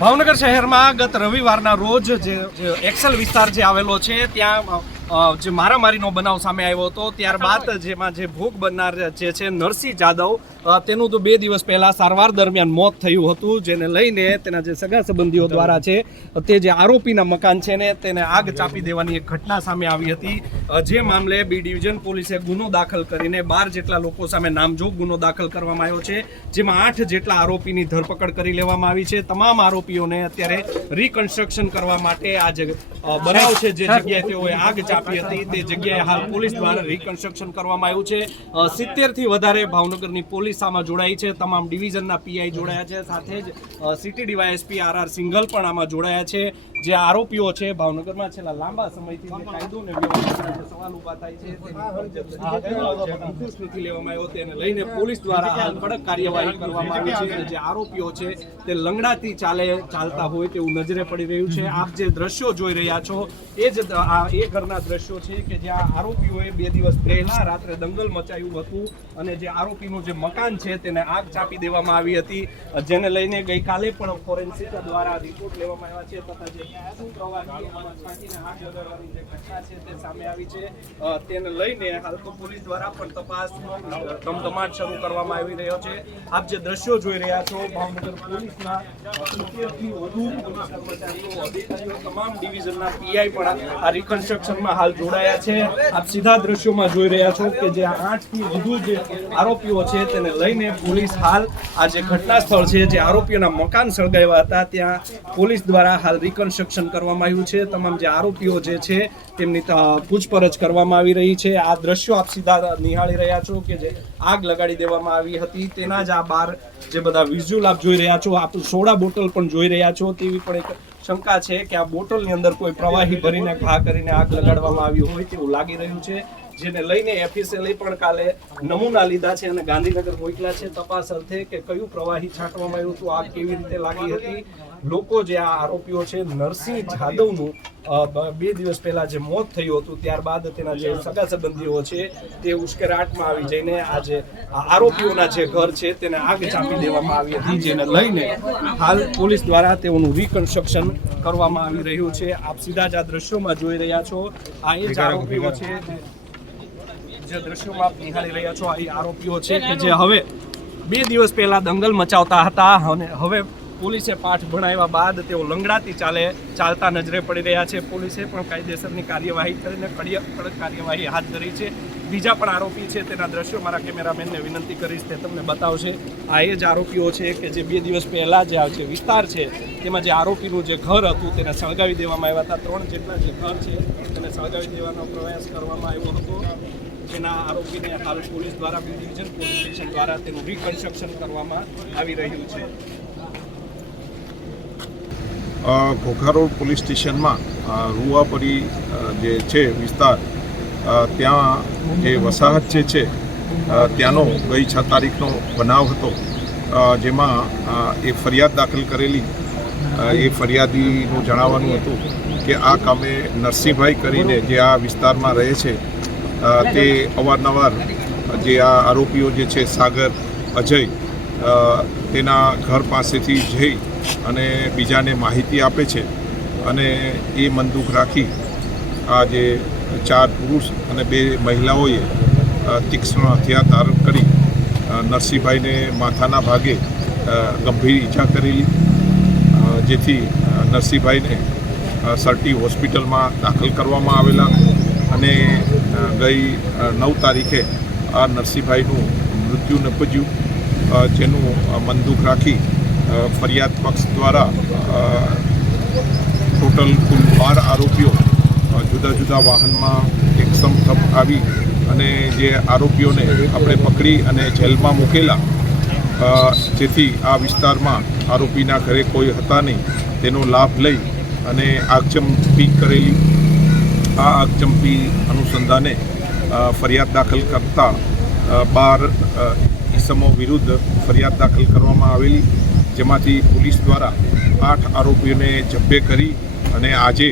ભાવનગર શહેરમાં ગત રવિવારના રોજ જે એક્સેલ વિસ્તાર જે આવેલો છે, ત્યાં જે મારામારીનો બનાવ સામે આવ્યો હતો. ત્યારબાદ જેમાં જે ભોગ બનનાર જે છે નરસિંહ જાદવ તેનું તો બે દિવસ પહેલા સારવાર દરમિયાન મોત થયું હતું, જેને લઈને તેના જે સગા સંબંધીઓ દ્વારા છે, તે જે આરોપીના મકાન છે ને, તેને આગ ચાપી દેવાની એક ઘટના સામે આવી હતી. જે મામલે બી ડિવિઝન પોલીસે ગુનો દાખલ કરીને બાર જેટલા લોકો સામે નામજોગ ગુનો દાખલ કરવામાં આવ્યો છે, જેમાં આઠ જેટલા આરોપીની ધરપકડ કરી લેવામાં આવી છે. તમામ આરોપીઓને અત્યારે રિકન્સ્ટ્રક્શન કરવા માટે આ જે બનાવ છે, જે જગ્યાએ તેઓએ આગ ચાપી હતી, તે જગ્યાએ હાલ પોલીસ દ્વારા રિકન્સ્ટ્રક્શન કરવામાં આવ્યું છે. સિત્તેરથી વધારે ભાવનગરની પોલીસ આમાં જોડાઈ છે. તમામ ડિવિઝનના પીઆઈ જોડાયા છે. સાથે જ city DYSP R R Singhal પણ આમાં જોડાયા છે. જે આરોપીઓ છે ભાવનગરમાં છેલ્લા લાંબા સમયથી જે કાયદો ને સવાલ ઊભા થાય છે નથી લેવામાં આવ્યો. તેને લઈને પોલીસ દ્વારા કડક કાર્યવાહી કરવામાં આવી છે. જે આરોપીઓ છે તે લંગડાથી ચાલે ચાલતા હોય તેવું નજરે પડી રહ્યું છે. આપ જે દ્રશ્યો જોઈ રહ્યા છો એ જ આ એ ઘરના દ્રશ્યો છે કે જ્યાં આરોપીઓએ બે દિવસ પહેલા રાત્રે દંગલ મચાયું હતું અને જે આરોપીનું જે મકાન છે, તેને આગ ચાપી દેવામાં આવી હતી. જેને લઈને ગઈકાલે પણ ફોરેન્સિક દ્વારા રિપોર્ટ લેવામાં આવ્યા છે તથા જે આગ છે તે સામે આવી છે. તેને લઈને હાલ તો પોલીસ દ્વારા પણ તપાસ ધમધમાટ શરૂ કરવામાં આવી રહ્યો છે. આપ જે દ્રશ્યો જોઈ રહ્યા છો, ભાવનગર પોલીસના સિત્તેરથી વધુ કર્મચારીઓ તમામ ડિવિઝનના પીઆઈ પણ આ રિકન્સ્ટ્રક્શનમાં હાલ જોડાયા છે. આપ સીધા દ્રશ્યોમાં જોઈ રહ્યા છો કે જે આઠથી વધુ જે આરોપીઓ છે, તેને લઈને પોલીસ હાલ આ જે ઘટના સ્થળ છે, જે આરોપીઓના મકાન સળગાવ્યા હતા, ત્યાં પોલીસ દ્વારા હાલ રિકન્સ્ટ્રક્શન કરવામાં આવ્યું છે. તમામ જે આરોપીઓ જે છે, તેમની પૂછપરછ કરવામાં આવી રહી છે. આ દ્રશ્યો આપ સીધા નિહાળી રહ્યા છો કે જે આગ લગાડી દેવામાં આવી હતી. તેના જ આ બાર જે બધા વિઝ્યુઅલ આપ જોઈ રહ્યા છો, આપ સોડા બોટલ પણ જોઈ રહ્યા છો. તેવી પણ એક શંકા છે કે આ બોટલની અંદર કોઈ પ્રવાહી ભરીને ઘા કરીને આગ લગાડવામાં આવ્યું હોય તેવું લાગી રહ્યું છે. જેને લઈને એફએસએલએ પણ કાલે નમૂના લીધા છે અને ગાંધીનગર મોકલ્યા છે. તપાસ અર્થે કે કયું પ્રવાહી છાંટવામાં આવ્યું હતું આગ કેવી રીતે લાગી હતી? લોકો જે આ આરોપીઓ છે નરસિંહ જાદવનું બે દિવસ પહેલા જે મોત થયું હતું ત્યારબાદ તેના જે સગા સંબંધીઓ છે તે ઉશ્કેરાટમાં આવી જઈને આ જે આ આરોપીઓના જે ઘર છે તેને આગ ચાંપી દેવામાં આવી હતી જેને લઈને હાલ પોલીસ દ્વારા તેઓનું રિકન્સ્ટ્રક્શન કરવામાં આવી રહ્યું છે. આપ સીધા જ આ દ્રશ્યોમાં જોઈ રહ્યા છો. આ એ જ આરોપીઓ છે જે દ્રશ્યોમાં આપ નિહાળી રહ્યા છો, આ આરોપીઓ છે કે જે હવે બે દિવસ પહેલા દંગલ મચાવતા હતા અને હવે પોલીસે પાઠ ભણાવ્યા બાદ તેઓ લંગડાતી ચાલે, ચાલતા નજરે પડી રહ્યા છે. પોલીસે પણ કાયદેસરની કાર્યવાહી કરીને કડક કાર્યવાહી હાથ ધરી છે. બીજા પણ આરોપી છે, તેના દ્રશ્યો મારા કેમેરામેનને વિનંતી કરીશ, તે તમને બતાવશે. આ એ જ આરોપીઓ છે કે જે બે દિવસ પહેલાં જે આ જે વિસ્તાર છે, તેમાં જે આરોપીનું જે ઘર હતું, તેને સળગાવી દેવામાં આવ્યા હતા. ત્રણ જેટલા જે ઘર છે, તેને સળગાવી દેવાનો પ્રયાસ કરવામાં આવ્યો હતો. જેના આરોપીને હાલ પોલીસ દ્વારા બી ડિવિઝન પોલીસ સ્ટેશન દ્વારા તેનું રિકન્સ્ટ્રક્શન કરવામાં આવી રહ્યું છે. અ, રોડ પોલીસ સ્ટેશનમાં રૂવાપરી જે છે વિસ્તાર ત્યાં જે વસાહત જે છે ત્યાંનો ગઈ છ તારીખનો બનાવ હતો. જેમાં એ ફરિયાદ દાખલ કરેલી. એ ફરિયાદીનું જણાવવાનું હતું કે આ કામે નરસિંહભાઈ કરીને જે આ વિસ્તારમાં રહે છે તે અવારનવાર જે આ આરોપીઓ જે છે, સાગર, અજય તેના ઘર પાસેથી જઈ અને બીજાને માહિતી આપે છે અને એ મંદુક રાખી આ જે ચાર પુરુષ અને બે મહિલાઓએ તીક્ષ્ણ હથિયાર ધારણ કરી નરસિંહભાઈને માથાના ભાગે ગંભીર ઈજા કરેલી જેથી નરસિંહભાઈને સરટી હોસ્પિટલમાં દાખલ કરવામાં આવેલા અને ગઈ નવ તારીખે આ નરસિંહભાઈનું મૃત્યુ નપજ્યું. જેનું મનદુખ રાખી ફરિયાદ પક્ષ દ્વારા ટોટલ કુલ બાર આરોપીઓ જુદા જુદા વાહનમાં એક સમથપ આવી અને જે આરોપીઓને આપણે પકડી અને જેલમાં મૂકેલા જેથી આ વિસ્તારમાં આરોપીના ઘરે કોઈ હતા નહીં, તેનો લાભ લઈ અને આગચમ આગચંપી કરેલી આ આગચંપી અનુસંધાને ફરિયાદ દાખલ કરતા બાર અ, ઈસમો વિરુદ્ધ ફરિયાદ દાખલ કરવામાં આવેલી જેમાંથી પોલીસ દ્વારા આઠ આરોપીઓને જબ્બે કરી અને આજે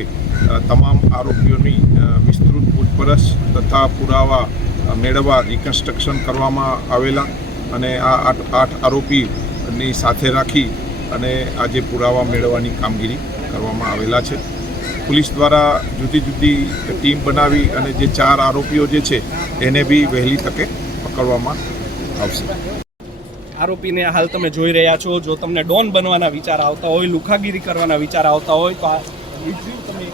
તમામ આરોપીઓની વિસ્તૃત પૂછપરછ તથા પુરાવા મેળવવા રિકન્સ્ટ્રક્શન કરવામાં આવેલા અને આ આઠ આઠ આરોપીની સાથે રાખી અને આજે પુરાવા મેળવવાની કામગીરી કરવામાં આવેલા છે. પોલીસ દ્વારા જુદી જુદી ટીમ બનાવી અને જે ચાર આરોપીઓ જે છે એને બી વહેલી તકે પકડવામાં આવશે. આરોપીને હાલ તમે જોઈ રહ્યા છો જો તમને ડોન બનવાના વિચાર આવતા હોય લુખાગીરી કરવાના વિચાર આવતા હોય તો આ તમે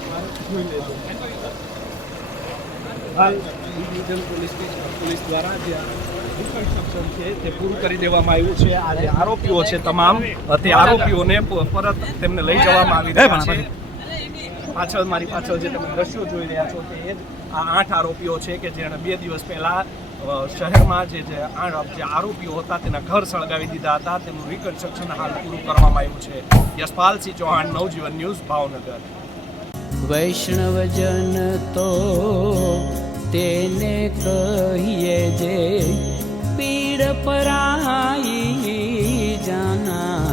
જોઈ લેજો હાલ ડિવિઝન પોલીસ પોલીસ દ્વારા જે રિકન્સ્ટ્રક્શન છે તે પૂરું કરી દેવામાં આવ્યું છે. આ જે આરોપીઓ છે તમામ તે આરોપીઓને પરત તેમને લઈ જવામાં આવી રહ્યા છે. પાછળ, મારી પાછળ જે તમે દ્રશ્યો જોઈ રહ્યા છો તે આ આઠ આરોપીઓ છે કે જેણે બે દિવસ પહેલા શહેરમાં જે જે જે આરોપીઓ હતા તેના ઘર સળગાવી દીધા હતા. તેમનું રિકન્સ્ટ્રક્શન હાલ પૂરું કરવામાં આવ્યું છે. યશપાલસિંહ ચૌહાણ, નવજીવન ન્યૂઝ, ભાવનગર. વૈષ્ણવજન તો તેને કહીએ જે પીડ પરાઈ જાના